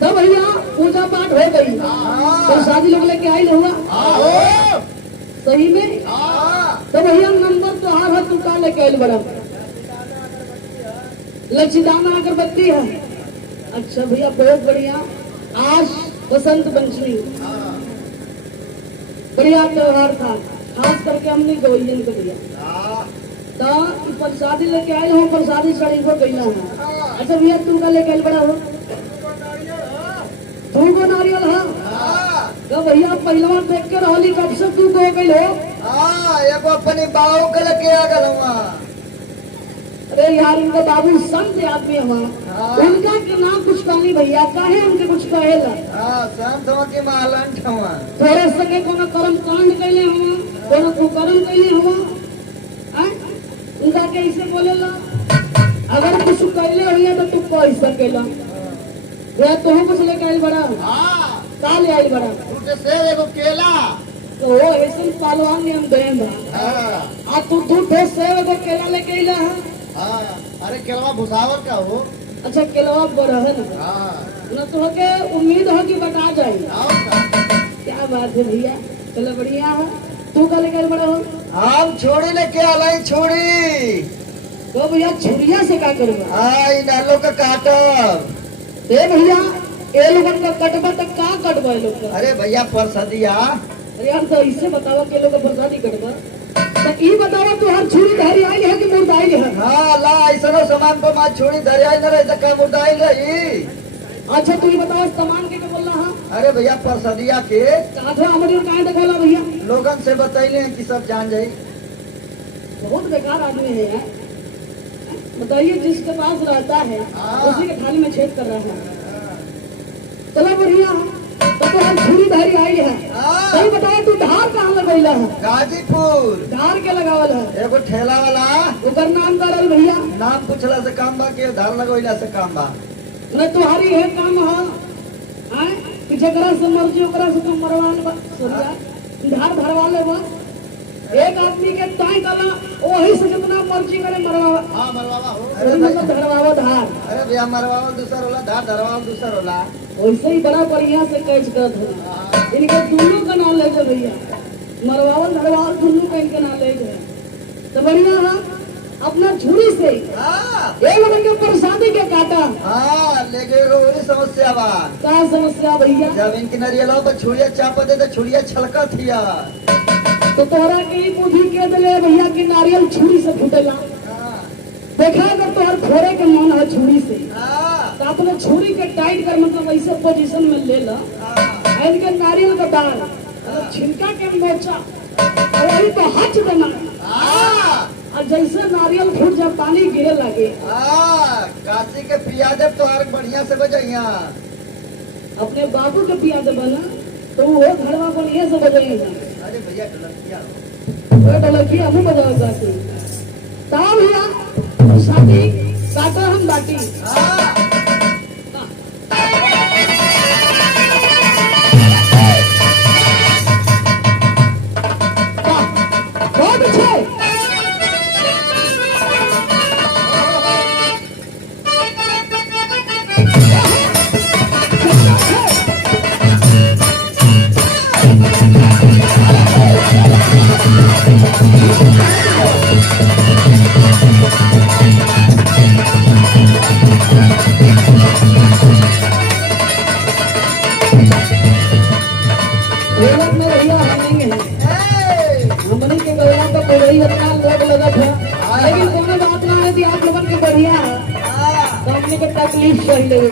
तो भैया पूजा पाठ हो गई तो शादी लोग लेके आई हुआ सही में। तो भैया नंबर तो हार है, तू का लेके आयल बड़ा लच्छीदाना अगरबत्ती है। अच्छा भैया बहुत बढ़िया। आज बसंत पंचमी बढ़िया त्योहार था, खास करके हमने गवैयन को दिया तो प्रसादी लेके आए हो, प्रसादी चढ़ी हो गई है। अच्छा भैया तू का लेके आयल बड़ा हो, तू को नारियल है तो भैया पहलवा देख के रहली कब से तू को गई हो। एगो अपनी बाबू के लेके आ गल। अरे यार इनका बाबू संत आदमी हमारा, उनका के नाम कुछ कहनी भैया, काहे उनके कुछ कहेला। संत के मालन ठवा थोड़े सके कोनो कर्म कांड कैले हुआ, कोनो कुकर्म कैले हुआ, उनका कैसे बोलेला। अगर कुछ कैले हुई तो तू कह सकेला। या तो कुछ लेके आइल बड़ा का ले आइल बड़ा सेब एगो केला तो वो ऐसे पहलवान ने हम गए आ तू दूध सेब एगो केला लेके आइला है। अरे केलवा भुसावर का हो। अच्छा केलवा बड़ा है ना तो के उम्मीद हो कि बता जाए। क्या बात है भैया, चलो बढ़िया है। तू का लेके बड़ा हो। हम छोड़ी लेके आलाई छोड़ी। तो भैया छुरिया से क्या करूँगा। नालो का काटब ए भैया ए लोगन का कटबा तक का कटबा लोग का। अरे भैया परसदिया। अरे यार तो इससे बताओ के लोग का प्रसादी कटबा तो ई बताओ तू हर छुरी धारी आई है कि मुर्दाई है। ला ऐसा सामान पर मां छोड़ी धरी आई न रहे का मुर्दाई रही। अच्छा तू ये बताओ सामान के बोल रहा। अरे भैया परसदिया के साधो हमारे काहे देखोला भैया, लोगन से बतैले कि सब जान जाई। बहुत बेकार आदमी है यार। बताइए जिसके पास रहता है उसी के थाली में छेद कर रहा है। चलो बढ़िया तो हम छुरी धारी आई है। सही बताओ तू धार कहाँ लगैला है। गाजीपुर धार के लगावल है। एगो ठेला वाला ओकर नाम करल भैया। नाम पूछला से काम बा के धार लगोइला से काम बा न तुम्हारी है काम है कि जकरा से मर्जी ओकरा से तुम मरवान बा धार धरवा ले बस। एक आदमी के ताई कला वही से जितना मर्जी करे मरवावा। मरवावा हो। अरे मतलब धरवावा धार। अरे भैया मरवावा दूसरा होला, धार धरवावा दूसरा होला। वैसे ही बड़ा बढ़िया से कैच करत है। इनके दोनों का नाम ले जाओ भैया, मरवावल धरवावल दोनों का इनके नाम ले जाओ तो बढ़िया है। अपना छुरी से एक बड़े के प्रसादी के काटा। लेकिन वही समस्या बा। क्या समस्या भैया। जब इनकी नरियला पर छुरिया चाप दे तो छुरिया छलका थिया तो तोरा के बुद्धि के दिले भैया की नारियल छुरी से फूटेला। देखा अगर तोहर फोड़े के मन है छुरी से तो अपने छुरी के टाइट कर मतलब ऐसे पोजीशन में ले ला। इनके नारियल का दाल छिलका के मोचा वही तो हच देना और जैसे नारियल फूट जब पानी गिरे लगे काशी के पिया दे तो और बढ़िया से बजाइया। अपने बाबू के पिया दे बना तो वो घरवा बढ़िया से बजाइएगा। अरे भैया ढोलकिया ढोलकिया हम बजाओ जाती ताव भैया शादी काटा हम बाटी। बहुत अच्छे लेकिन कोनो बात ना है आप लोगों के बढ़िया है तो हमने के तकलीफ सही लगे।